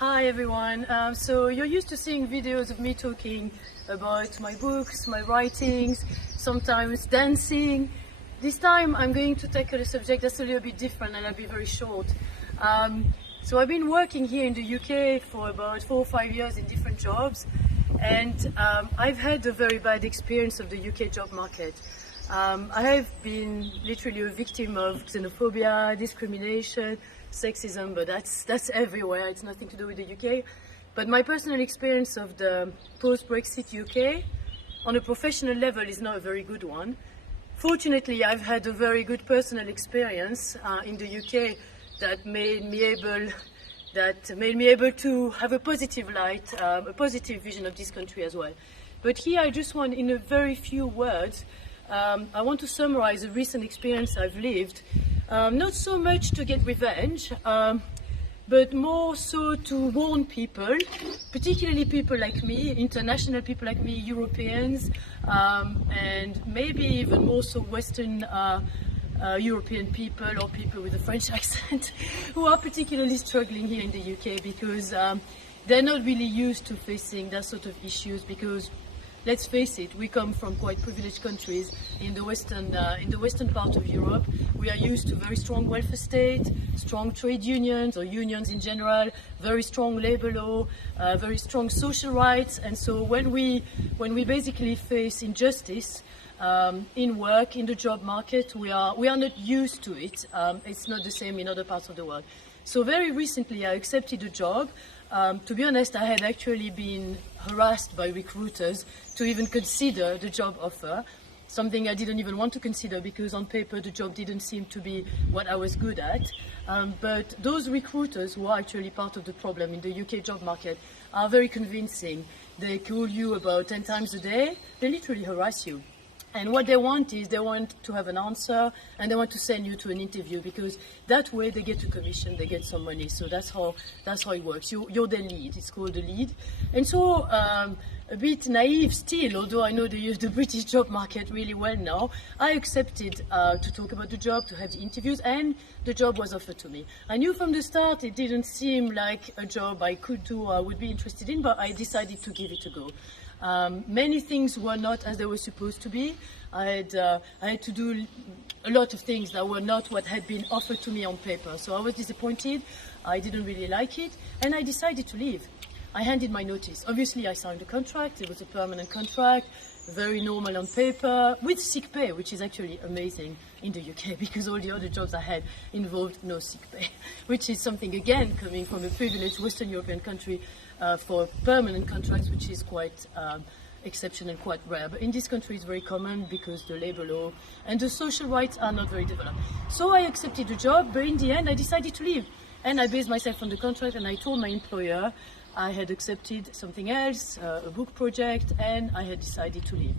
Hi everyone. So you're used to seeing videos of me talking about my books, my writings, sometimes dancing. This time I'm going to tackle a subject that's a little bit different and I'll be very short. So I've been working here in the UK for about 4 or 5 years in different jobs, and I've had a very bad experience of the UK job market. I have been literally a victim of xenophobia, discrimination, sexism, but that's everywhere. It's nothing to do with the UK. But my personal experience of the post-Brexit UK on a professional level is not a very good one. Fortunately, I've had a very good personal experience in the UK that made me able to have a positive light, a positive vision of this country as well. But here I just want, in a very few words, I want to summarize a recent experience I've lived, not so much to get revenge, but more so to warn people, particularly people like me, international people like me, Europeans, and maybe even more so Western European people or people with a French accent who are particularly struggling here in the UK because they're not really used to facing that sort of issues because, let's face it, we come from quite privileged countries in the western part of Europe. We are used to very strong welfare state, strong trade unions or unions in general, very strong labor law, very strong social rights. And so when we basically face injustice in work, in the job market, we are not used to it. It's not the same in other parts of the world. So very recently I accepted a job. To be honest, I had actually been harassed by recruiters to even consider the job offer, something I didn't even want to consider because on paper the job didn't seem to be what I was good at. But those recruiters who are actually part of the problem in the UK job market are very convincing. They call you about 10 times a day, they literally harass you. And what they want is they want to have an answer and they want to send you to an interview because that way they get a commission, they get some money. So that's how it works. You're the lead. It's called the lead. And so a bit naive still, although I know the British job market really well now, I accepted to talk about the job, to have the interviews, and the job was offered to me. I knew from the start it didn't seem like a job I could do or I would be interested in, but I decided to give it a go. Many things were not as they were supposed to be. I had to do a lot of things that were not what had been offered to me on paper. So I was disappointed, I didn't really like it, and I decided to leave. I handed my notice. Obviously I signed a contract, it was a permanent contract, very normal on paper, with sick pay, which is actually amazing in the UK because all the other jobs I had involved no sick pay, which is something, again, coming from a privileged Western European country for permanent contracts, which is quite exceptional, quite rare. But in this country it's very common because the labor law and the social rights are not very developed. So I accepted the job, but in the end I decided to leave. And I based myself on the contract and I told my employer I had accepted something else, a book project, and I had decided to leave.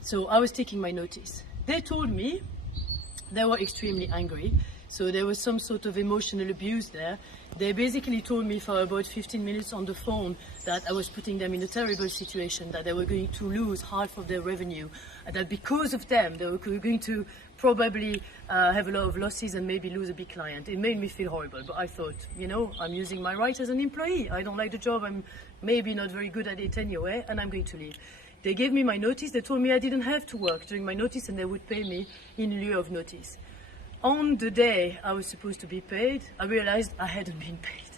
So I was taking my notice. They told me they were extremely angry. So there was some sort of emotional abuse there. They basically told me for about 15 minutes on the phone that I was putting them in a terrible situation, that they were going to lose half of their revenue, and that because of them they were going to probably have a lot of losses and maybe lose a big client. It made me feel horrible, but I thought, I'm using my rights as an employee. I don't like the job, I'm maybe not very good at it anyway, and I'm going to leave. They gave me my notice, they told me I didn't have to work during my notice and they would pay me in lieu of notice. On the day I was supposed to be paid, I realized I hadn't been paid.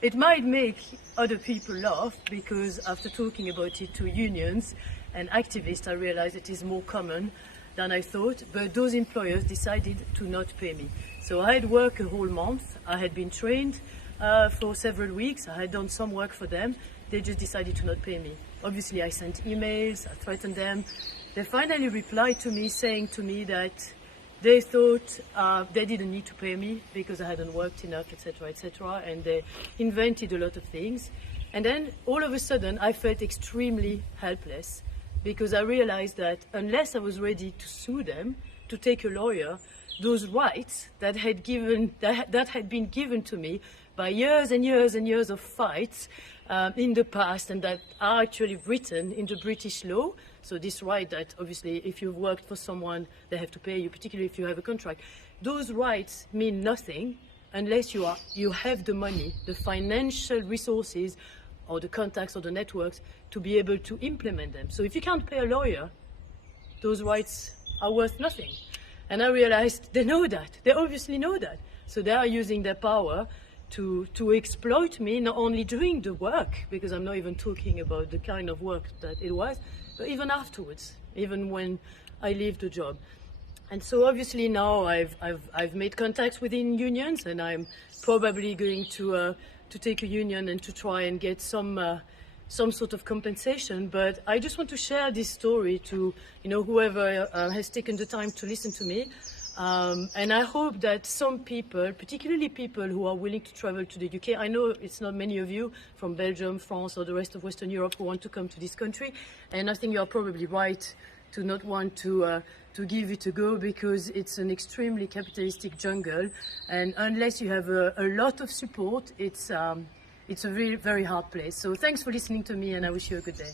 It might make other people laugh because after talking about it to unions and activists, I realized it is more common than I thought, but those employers decided to not pay me. So I had worked a whole month, I had been trained for several weeks, I had done some work for them, they just decided to not pay me. Obviously I sent emails, I threatened them. They finally replied to me saying to me that they thought they didn't need to pay me because I hadn't worked enough, etc., and they invented a lot of things. And then all of a sudden I felt extremely helpless because I realized that unless I was ready to sue them, to take a lawyer, those rights that had been given to me by years and years and years of fights in the past and that are actually written in the British law. So this right that obviously if you've worked for someone, they have to pay you, particularly if you have a contract. Those rights mean nothing unless you have the money, the financial resources, or the contacts or the networks to be able to implement them. So if you can't pay a lawyer, those rights are worth nothing. And I realized they know that. They obviously know that. So they are using their power to exploit me, not only during the work, because I'm not even talking about the kind of work that it was, but even afterwards, even when I leave the job. And so obviously now I've made contacts within unions, and I'm probably going to take a union and to try and get some sort of compensation. But I just want to share this story to whoever has taken the time to listen to me. And I hope that some people, particularly people who are willing to travel to the UK, I know it's not many of you from Belgium, France, or the rest of Western Europe who want to come to this country, and I think you are probably right to not want to give it a go, because it's an extremely capitalistic jungle, and unless you have a lot of support, it's a very, very hard place. So thanks for listening to me, and I wish you a good day.